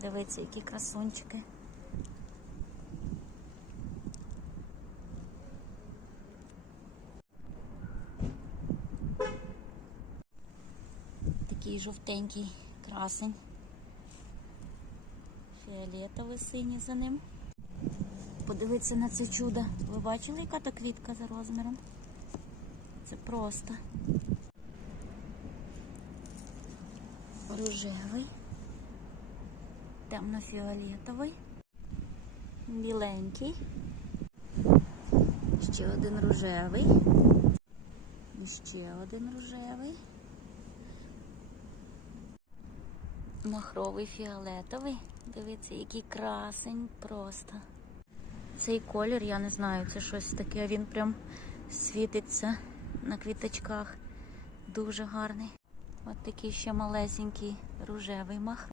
Дивіться, які красунчики. Такий жовтенький красень. Фіолетовий синій за ним. Подивіться на це чудо. Ви бачили, яка то квітка за розміром? Це просто. Рожевий, темно-фіолетовий, біленький, ще один рожевий, і ще один рожевий, махровий фіолетовий. Дивіться, який красень просто. Цей колір, я не знаю, це щось таке, він прям світиться на квіточках. Дуже гарний. От такий ще малесенький рожевий мах.